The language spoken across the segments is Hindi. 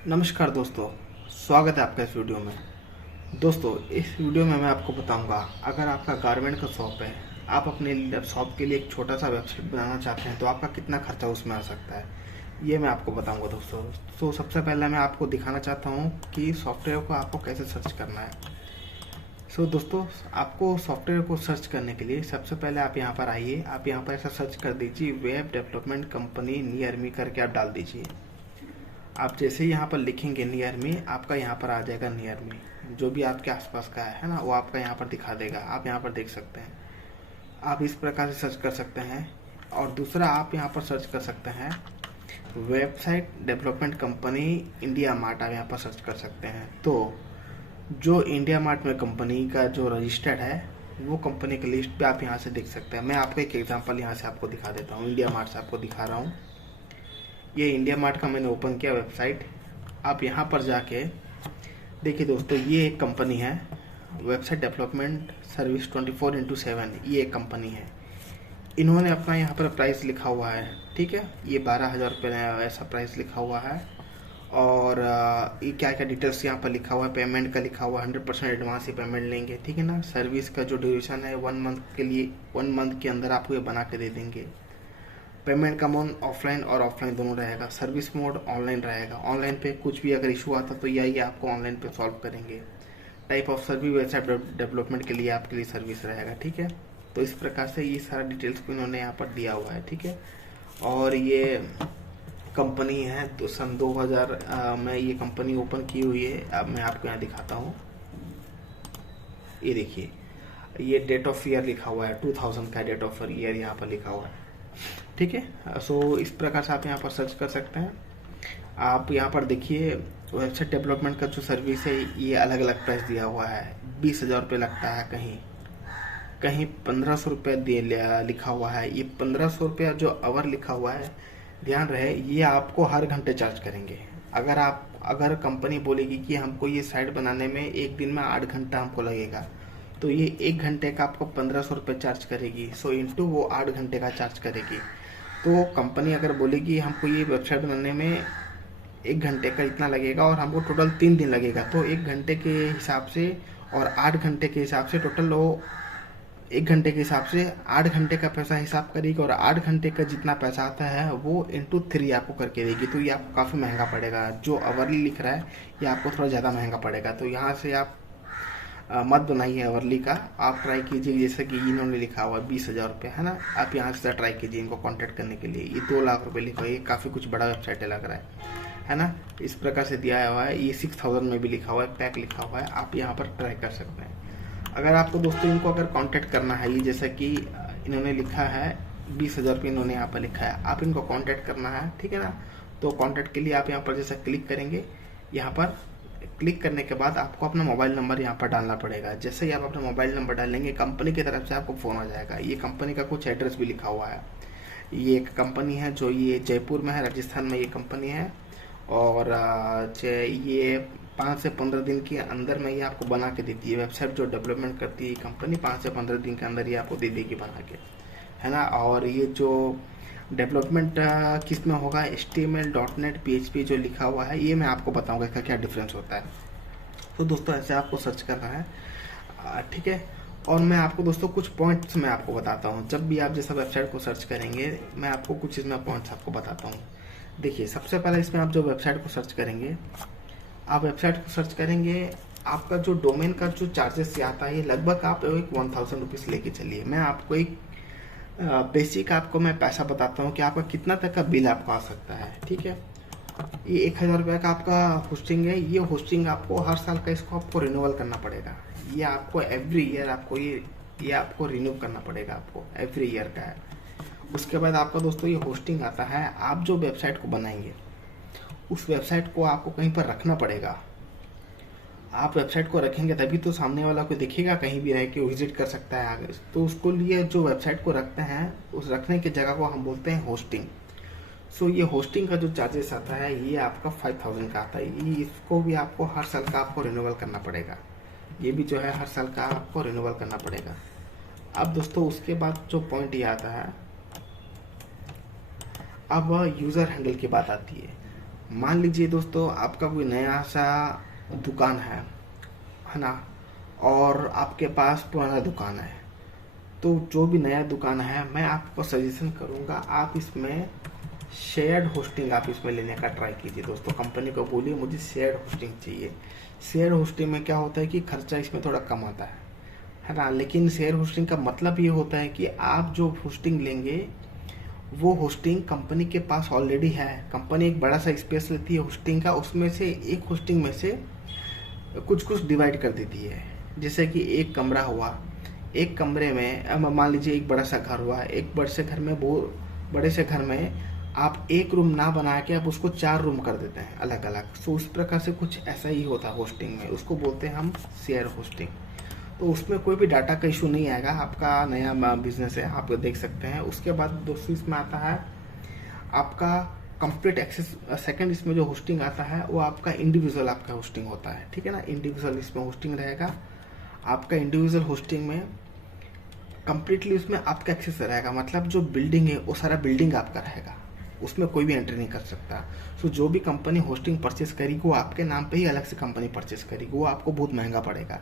नमस्कार दोस्तों, स्वागत है आपका इस वीडियो में। दोस्तों, इस वीडियो में मैं आपको बताऊंगा, अगर आपका गारमेंट का शॉप है, आप अपने शॉप के लिए एक छोटा सा वेबसाइट बनाना चाहते हैं तो आपका कितना खर्चा उसमें आ सकता है, ये मैं आपको बताऊंगा दोस्तों। तो सबसे पहले मैं आपको दिखाना चाहता हूँ कि सॉफ्टवेयर को आपको कैसे सर्च करना है। दोस्तों, आपको सॉफ्टवेयर को सर्च करने के लिए सबसे पहले आप यहाँ पर आइए। आप यहाँ पर ऐसा सर्च कर दीजिए, web development company near me करके आप डाल दीजिए। आप जैसे ही यहाँ पर लिखेंगे नियर मी, आपका यहाँ पर आ जाएगा नियर मी। जो भी आपके आसपास का है ना, वो आपका यहाँ पर दिखा देगा। आप यहाँ पर देख सकते हैं। आप इस प्रकार से सर्च कर सकते हैं। और दूसरा, आप यहाँ पर सर्च कर सकते हैं website development company India mart. आप यहाँ पर सर्च कर सकते हैं। तो जो इंडिया मार्ट में कंपनी का जो रजिस्टर्ड है, वो कंपनी की लिस्ट पे आप यहाँ से देख सकते हैं। मैं आपको एक एग्जांपल यहाँ से आपको दिखा देता हूँ। इंडिया मार्ट से आपको दिखा रहा हूँ। ये इंडिया मार्ट का मैंने ओपन किया वेबसाइट। आप यहाँ पर जाके देखिए दोस्तों, ये एक कंपनी है, वेबसाइट डेवलपमेंट सर्विस 24/7। ये एक कंपनी है। इन्होंने अपना यहाँ पर प्राइस लिखा हुआ है, ठीक है। ये 12,000 रुपये ऐसा प्राइस लिखा हुआ है। और ये क्या क्या डिटेल्स यहाँ पर लिखा हुआ है, पेमेंट का लिखा हुआ है, 100% एडवांस ही पेमेंट लेंगे, ठीक है ना। सर्विस का जो ड्यूरेशन है 1 मंथ के लिए, 1 मंथ के अंदर आपको ये बना के दे देंगे। पेमेंट का मोड ऑफलाइन और ऑफलाइन दोनों रहेगा। सर्विस मोड ऑनलाइन रहेगा। ऑनलाइन पे कुछ भी अगर इशू आता तो यही आपको ऑनलाइन पे सॉल्व करेंगे। Type of service website development के लिए आपके लिए सर्विस रहेगा, ठीक है। तो इस प्रकार से ये सारा डिटेल्स को इन्होंने यहाँ पर दिया हुआ है, ठीक है। और ये कंपनी है तो सन 2000 में ये कंपनी ओपन की हुई है। अब मैं आपको यहाँ दिखाता हूँ। ये देखिए, ये डेट ऑफ ईयर लिखा हुआ है, 2000 का डेट ऑफ ईयर यहाँ पर लिखा हुआ है, ठीक है। इस प्रकार से आप यहाँ पर सर्च कर सकते हैं। आप यहाँ पर देखिए, वेबसाइट डेवलपमेंट का जो सर्विस है, ये अलग अलग प्राइस दिया हुआ है। 20,000 रुपये लगता है, कहीं कहीं 1,500 रुपये लिखा हुआ है। ये 1,500 रुपया जो आवर लिखा हुआ है, ध्यान रहे, ये आपको हर घंटे चार्ज करेंगे। अगर कंपनी बोलेगी कि हमको ये साइट बनाने में एक दिन में 8 घंटा हमको लगेगा, तो ये 1 घंटे का आपको 1,500 रुपये चार्ज करेगी। इंटू वो 8 घंटे का चार्ज करेगी। तो कंपनी अगर बोलेगी हमको ये वेबसाइट बनाने में 1 घंटे का इतना लगेगा और हमको टोटल 3 दिन लगेगा, तो 1 घंटे के हिसाब से और 8 घंटे के हिसाब से टोटल वो 1 घंटे के हिसाब से 8 घंटे का पैसा हिसाब करेगी। और 8 घंटे का जितना पैसा आता है वो इंटू 3 आपको करके देगी। तो ये आपको काफ़ी महंगा पड़ेगा। जो अवरली लिख रहा है ये आपको थोड़ा ज़्यादा महंगा पड़ेगा। तो यहाँ से आप मत बनाइए अवरली का। आप ट्राई कीजिए, जैसे कि इन्होंने लिखा हुआ 20,000 रुपये है ना। आप यहाँ से ट्राई कीजिए इनको कांटेक्ट करने के लिए। ये 2 लाख रुपये लिखा हुआ है। ये काफ़ी कुछ बड़ा वेबसाइट लग रहा है ना। इस प्रकार से दिया हुआ है। ये 6,000 में भी लिखा हुआ है, पैक लिखा हुआ है। आप यहाँ पर ट्राई कर सकते हैं। अगर आपको दोस्तों इनको अगर कांटेक्ट करना है, ये जैसा कि इन्होंने लिखा है 20,000 रुपये इन्होंने यहाँ पर लिखा है, आप इनको कांटेक्ट करना है, ठीक है ना। तो कांटेक्ट के लिए आप यहाँ पर जैसा क्लिक करेंगे, यहाँ पर क्लिक करने के बाद आपको अपना मोबाइल नंबर यहाँ पर डालना पड़ेगा। जैसे ही आप अपना मोबाइल नंबर डालेंगे, कंपनी की तरफ से आपको फ़ोन आ जाएगा। ये कंपनी का कुछ एड्रेस भी लिखा हुआ है। ये एक कंपनी है जो ये जयपुर में है, राजस्थान में ये कंपनी है। और ये 5 से 15 दिन के अंदर में ये आपको बना के देती है। वेबसाइट जो डेवलपमेंट करती है कंपनी, 5 से 15 दिन के अंदर ये आपको दे देगी बना के, है ना। और ये जो डेवलपमेंट किस में होगा, HTML, .NET, PHP जो लिखा हुआ है, ये मैं आपको बताऊंगा इसका क्या डिफरेंस होता है। तो दोस्तों, ऐसे आपको सर्च करना है, ठीक है। और मैं आपको दोस्तों कुछ पॉइंट्स मैं आपको बताता हूँ। जब भी आप जैसा वेबसाइट को सर्च करेंगे, मैं आपको कुछ इसमें पॉइंट्स आपको बताता हूँ। देखिए, सबसे पहले इसमें आप जो वेबसाइट को सर्च करेंगे, आप वेबसाइट को सर्च करेंगे, आपका जो डोमेन का जो चार्जेस आता है, ये लगभग आप एक 1,000 रुपीज़ लेके चलिए। मैं आपको एक बेसिक आपको मैं पैसा बताता हूँ कि आपका कितना तक का बिल आपको आ सकता है, ठीक है। ये 1,000 रुपये का आपका होस्टिंग है। ये होस्टिंग आपको हर साल का इसको आपको रिन्यूअल करना पड़ेगा। ये आपको एवरी ईयर आपको ये आपको रिन्यू करना पड़ेगा, आपको एवरी ईयर का है। उसके बाद आपका दोस्तों ये होस्टिंग आता है। आप जो वेबसाइट को बनाएंगे, उस वेबसाइट को आपको कहीं पर रखना पड़ेगा। आप वेबसाइट को रखेंगे तभी तो सामने वाला को दिखेगा, कहीं भी रह के विजिट कर सकता है आगे। तो उसको लिए जो वेबसाइट को रखते हैं, उस रखने की जगह को हम बोलते हैं होस्टिंग। ये होस्टिंग का जो चार्जेस आता है, ये आपका 5,000 का आता है। ये इसको भी आपको हर साल का आपको रिन्यूअल करना पड़ेगा। ये भी जो है हर साल का आपको रिन्यूअल करना पड़ेगा। अब दोस्तों, उसके बाद जो पॉइंट ये आता है, अब यूज़र हैंडल की बात आती है। मान लीजिए दोस्तों आपका कोई नया सा दुकान है ना, और आपके पास पुराना दुकान है। तो जो भी नया दुकान है, मैं आपको सजेशन करूंगा आप इसमें शेयर्ड होस्टिंग आप इसमें लेने का ट्राई कीजिए दोस्तों। कंपनी को बोलिए मुझे शेयर्ड होस्टिंग चाहिए। शेयर होस्टिंग में क्या होता है कि खर्चा इसमें थोड़ा कम आता है ना। लेकिन शेयर होस्टिंग का मतलब ये होता है कि आप जो होस्टिंग लेंगे वो होस्टिंग कंपनी के पास ऑलरेडी है। कंपनी एक बड़ा सा स्पेस लेती है होस्टिंग का, उसमें से एक होस्टिंग में से कुछ कुछ डिवाइड कर देती है। जैसे कि एक कमरा हुआ, एक कमरे में मान लीजिए एक बड़ा सा घर हुआ, एक बड़े से घर में वो बड़े से घर में आप एक रूम ना बना के आप उसको 4 रूम कर देते हैं अलग अलग। सो उस प्रकार से कुछ ऐसा ही होता है होस्टिंग में, उसको बोलते हैं हम शेयर होस्टिंग। तो उसमें कोई भी डाटा का इशू नहीं आएगा। आपका नया बिजनेस है, आप देख सकते हैं। उसके बाद दोस्तों इसमें आता है आपका कंप्लीट एक्सेस। सेकंड इसमें जो होस्टिंग आता है वो आपका इंडिविजुअल आपका होस्टिंग होता है, ठीक है ना। इंडिविजुअल इसमें होस्टिंग रहेगा आपका। इंडिविजुअल होस्टिंग में कंप्लीटली उसमें आपका एक्सेस रहेगा, मतलब जो बिल्डिंग है वो सारा बिल्डिंग आपका रहेगा, उसमें कोई भी एंट्री नहीं कर सकता। सो जो भी कंपनी होस्टिंग परचेस करेगी वो आपके नाम पे ही अलग से कंपनी परचेस करेगी, वो आपको बहुत महंगा पड़ेगा।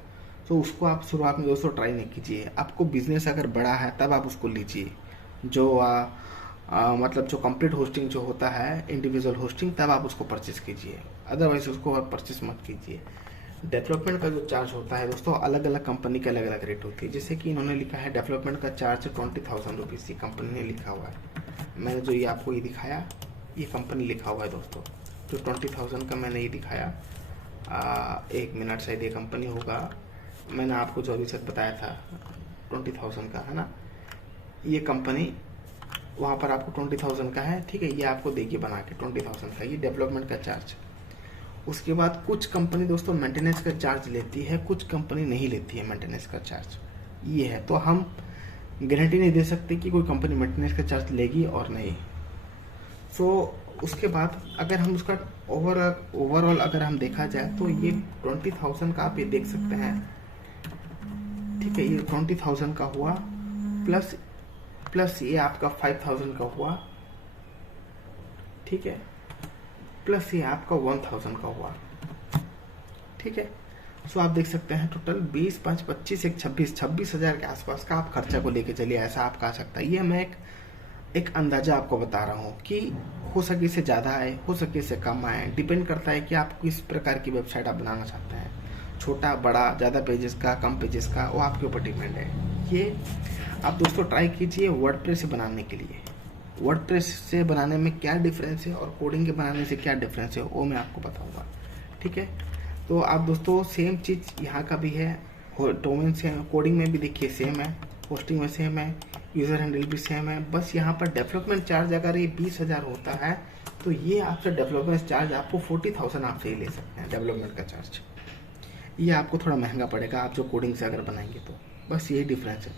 तो उसको आप शुरुआत में दोस्तों ट्राई नहीं कीजिए। आपको बिजनेस अगर बड़ा है तब आप उसको लीजिए, जो मतलब जो कंप्लीट होस्टिंग जो होता है इंडिविजुअल होस्टिंग, तब आप उसको परचेस कीजिए, अदरवाइज उसको आप परचेस मत कीजिए। डेवलपमेंट का जो चार्ज होता है दोस्तों अलग अलग कंपनी के अलग अलग रेट होती है। जैसे कि इन्होंने लिखा है डेवलपमेंट का चार्ज 20,000 रुपीज़, ये कंपनी ने लिखा हुआ है। मैंने जो ये आपको ये दिखाया ये कंपनी लिखा हुआ है दोस्तों, जो 20,000 का मैंने ये दिखाया। 1 मिनट शायद ये कंपनी होगा, मैंने आपको जो अभी तक बताया था 20,000 का है ना, ये कंपनी वहाँ पर आपको 20,000 का है, ठीक है। ये आपको देखिए बना के 20,000 का ये डेवलपमेंट का चार्ज। उसके बाद कुछ कंपनी दोस्तों मेंटेनेंस का चार्ज लेती है, कुछ कंपनी नहीं लेती है मेंटेनेंस का चार्ज, ये है। तो हम गारंटी नहीं दे सकते कि कोई कंपनी मेंटेनेंस का चार्ज लेगी और नहीं। सो उसके बाद अगर हम उसका ओवरऑल अगर हम देखा जाए तो ये 20,000 का आप ये देख सकते हैं, ठीक है। ये 20,000 का हुआ, प्लस ये आपका 5,000 का हुआ, ठीक है, प्लस ये आपका 1,000 का हुआ, ठीक है। सो आप देख सकते हैं टोटल 20, 5, 25, 26 हज़ार के आसपास का आप खर्चा को लेके चलिए, ऐसा आपका आ सकता है। ये मैं एक अंदाजा आपको बता रहा हूँ कि हो सके से ज़्यादा आए, हो सके से कम आए, डिपेंड करता है कि आप किस प्रकार की वेबसाइट आप बनाना चाहते हैं। छोटा बड़ा, ज़्यादा पेजेस का, कम पेजेस का, वो आपके ऊपर डिपेंड है। ये आप दोस्तों ट्राई कीजिए वर्डप्रेस से बनाने के लिए। वर्डप्रेस से बनाने में क्या डिफरेंस है और कोडिंग के बनाने से क्या डिफरेंस है वो मैं आपको बताऊंगा, ठीक है। तो आप दोस्तों सेम चीज़ यहाँ का भी है, डोमेन से कोडिंग में भी देखिए सेम है, होस्टिंग में सेम है, यूज़र हैंडल भी सेम है। बस यहाँ पर डेवलपमेंट चार्ज अगर ये 20,000 होता है तो ये आपसे डेवलपमेंट चार्ज आपको 40,000 आपसे ही ले सकते हैं। डेवलपमेंट का चार्ज ये आपको थोड़ा महंगा पड़ेगा आप जो कोडिंग से अगर बनाएंगे तो, बस यही डिफरेंस है।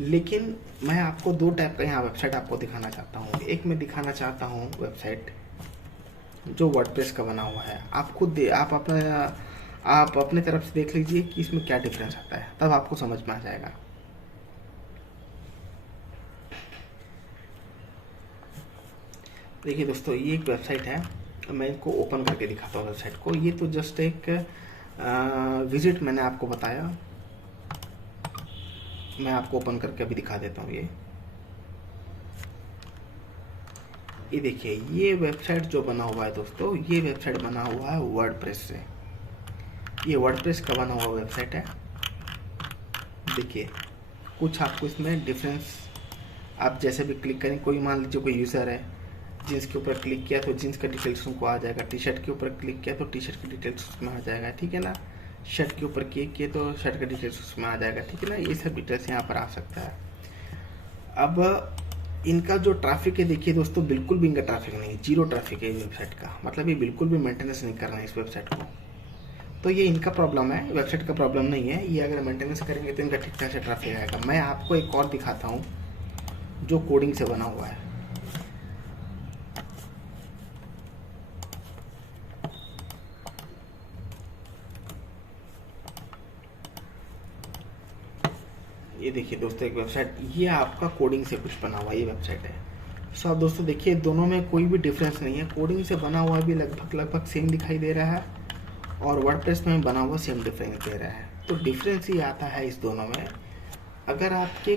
लेकिन मैं आपको 2 टाइप का यहाँ वेबसाइट आपको दिखाना चाहता हूँ। एक मैं दिखाना चाहता हूँ वेबसाइट जो वर्डप्रेस का बना हुआ है। आप खुद आप अपने तरफ से देख लीजिए कि इसमें क्या डिफरेंस आता है, तब आपको समझ में आ जाएगा। देखिए दोस्तों ये एक वेबसाइट है, मैं इनको ओपन करके दिखाता हूँ वेबसाइट को। ये तो जस्ट एक विजिट मैंने आपको बताया, मैं आपको ओपन करके अभी दिखा देता हूँ। ये देखिए ये वेबसाइट जो बना हुआ है दोस्तों, ये वेबसाइट बना हुआ है वर्डप्रेस से। ये वर्डप्रेस का बना हुआ वेबसाइट है। देखिए कुछ आपको इसमें डिफरेंस, आप जैसे भी क्लिक करें, कोई मान लीजिए कोई यूज़र है जीन्स के ऊपर क्लिक किया तो जीन्स का डिटेल्स उनको आ जाएगा, टी शर्ट के ऊपर क्लिक किया तो टी शर्ट की डिटेल्स उसमें आ जाएगा, ठीक है ना। शर्ट के ऊपर क्लिक किए तो शर्ट का डिटेल्स उसमें आ जाएगा, ठीक है ना। ये सब डिटेल्स यहाँ पर आ सकता है। अब इनका जो ट्रैफिक है देखिए दोस्तों, बिल्कुल भी इनका ट्रैफिक नहीं है, 0 ट्रैफिक है वेबसाइट का, मतलब ये बिल्कुल भी मेंटेनेंस नहीं कर रहे हैं इस वेबसाइट को। तो ये इनका प्रॉब्लम है, वेबसाइट का प्रॉब्लम नहीं है। ये अगर मेंटेनेंस करेंगे तो इनका ठीक ठाक से ट्रैफिक आएगा। मैं आपको एक और दिखाता हूँ जो कोडिंग से बना हुआ है। ये देखिए दोस्तों एक वेबसाइट, ये आपका कोडिंग से कुछ बना हुआ ये वेबसाइट है। सो आप दोस्तों देखिए, दोनों में कोई भी डिफरेंस नहीं है। कोडिंग से बना हुआ भी लगभग सेम दिखाई दे रहा है, और वर्डप्रेस में बना हुआ सेम डिफरेंस दे रहा है। तो डिफरेंस ये आता है इस दोनों में, अगर आपके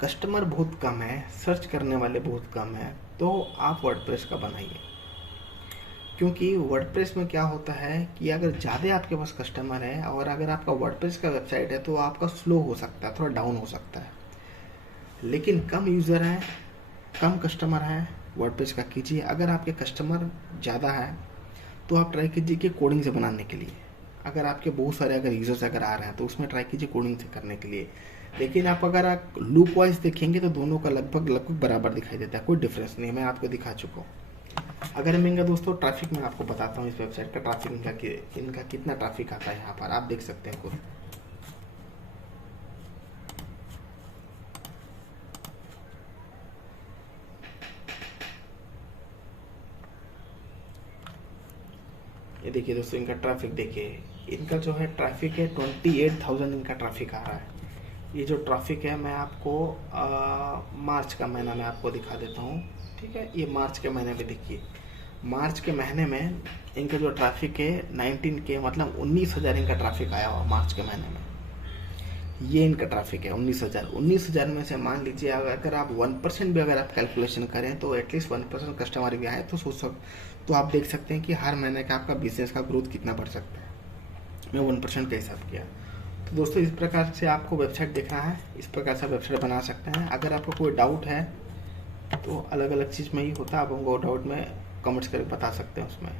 कस्टमर बहुत कम है, सर्च करने वाले बहुत कम है, तो आप वर्डप्रेस का बनाइए। क्योंकि वर्डप्रेस में क्या होता है कि अगर ज़्यादा आपके पास कस्टमर है और अगर आपका वर्डप्रेस का वेबसाइट है तो आपका स्लो हो सकता है, थोड़ा डाउन हो सकता है। लेकिन कम यूज़र हैं, कम कस्टमर हैं, वर्डप्रेस का कीजिए। अगर आपके कस्टमर ज़्यादा है तो आप ट्राई कीजिए कि कोडिंग से बनाने के लिए। अगर आपके बहुत सारे अगर यूज़र्स अगर आ रहे हैं तो उसमें ट्राई कीजिए कोडिंग से करने के लिए। लेकिन अगर आप लुक वाइज देखेंगे तो दोनों का लगभग बराबर दिखाई देता है, कोई डिफरेंस नहीं है। मैं आपको दिखा चुका हूँ। अगर मैं दोस्तों ट्रैफिक में आपको बताता हूँ, इस वेबसाइट का ट्रैफिक इनका कितना ट्रैफिक आता है, यहाँ पर आप देख सकते हैं खुद। ये देखिए दोस्तों, इनका ट्रैफिक देखिए, इनका जो है ट्रैफिक है 28,000 इनका ट्रैफिक आ रहा है। ये जो ट्रैफिक है मैं आपको मार्च का महीना में आपको दिखा देता हूँ। ठीक है, ये मार्च के महीने में देखिए, मार्च के महीने में इनका जो ट्रैफिक है 19 के मतलब 19,000 इनका ट्रैफिक आया हुआ मार्च के महीने में। ये इनका ट्रैफिक है 19,000। 19,000 में से मान लीजिए अगर आप 1% भी अगर आप कैलकुलेशन करें तो एटलीस्ट 1% कस्टमर भी आए तो आप देख सकते हैं कि हर महीने का आपका बिजनेस का ग्रोथ कितना बढ़ सकता है। मैं 1% का हिसाब किया। तो दोस्तों इस प्रकार से आपको वेबसाइट देखना है, इस प्रकार से वेबसाइट बना सकते हैं। अगर आपको कोई डाउट है तो अलग अलग चीज़ में ही होता है, आप हमको डाउट में कमेंट्स करके बता सकते हैं उसमें।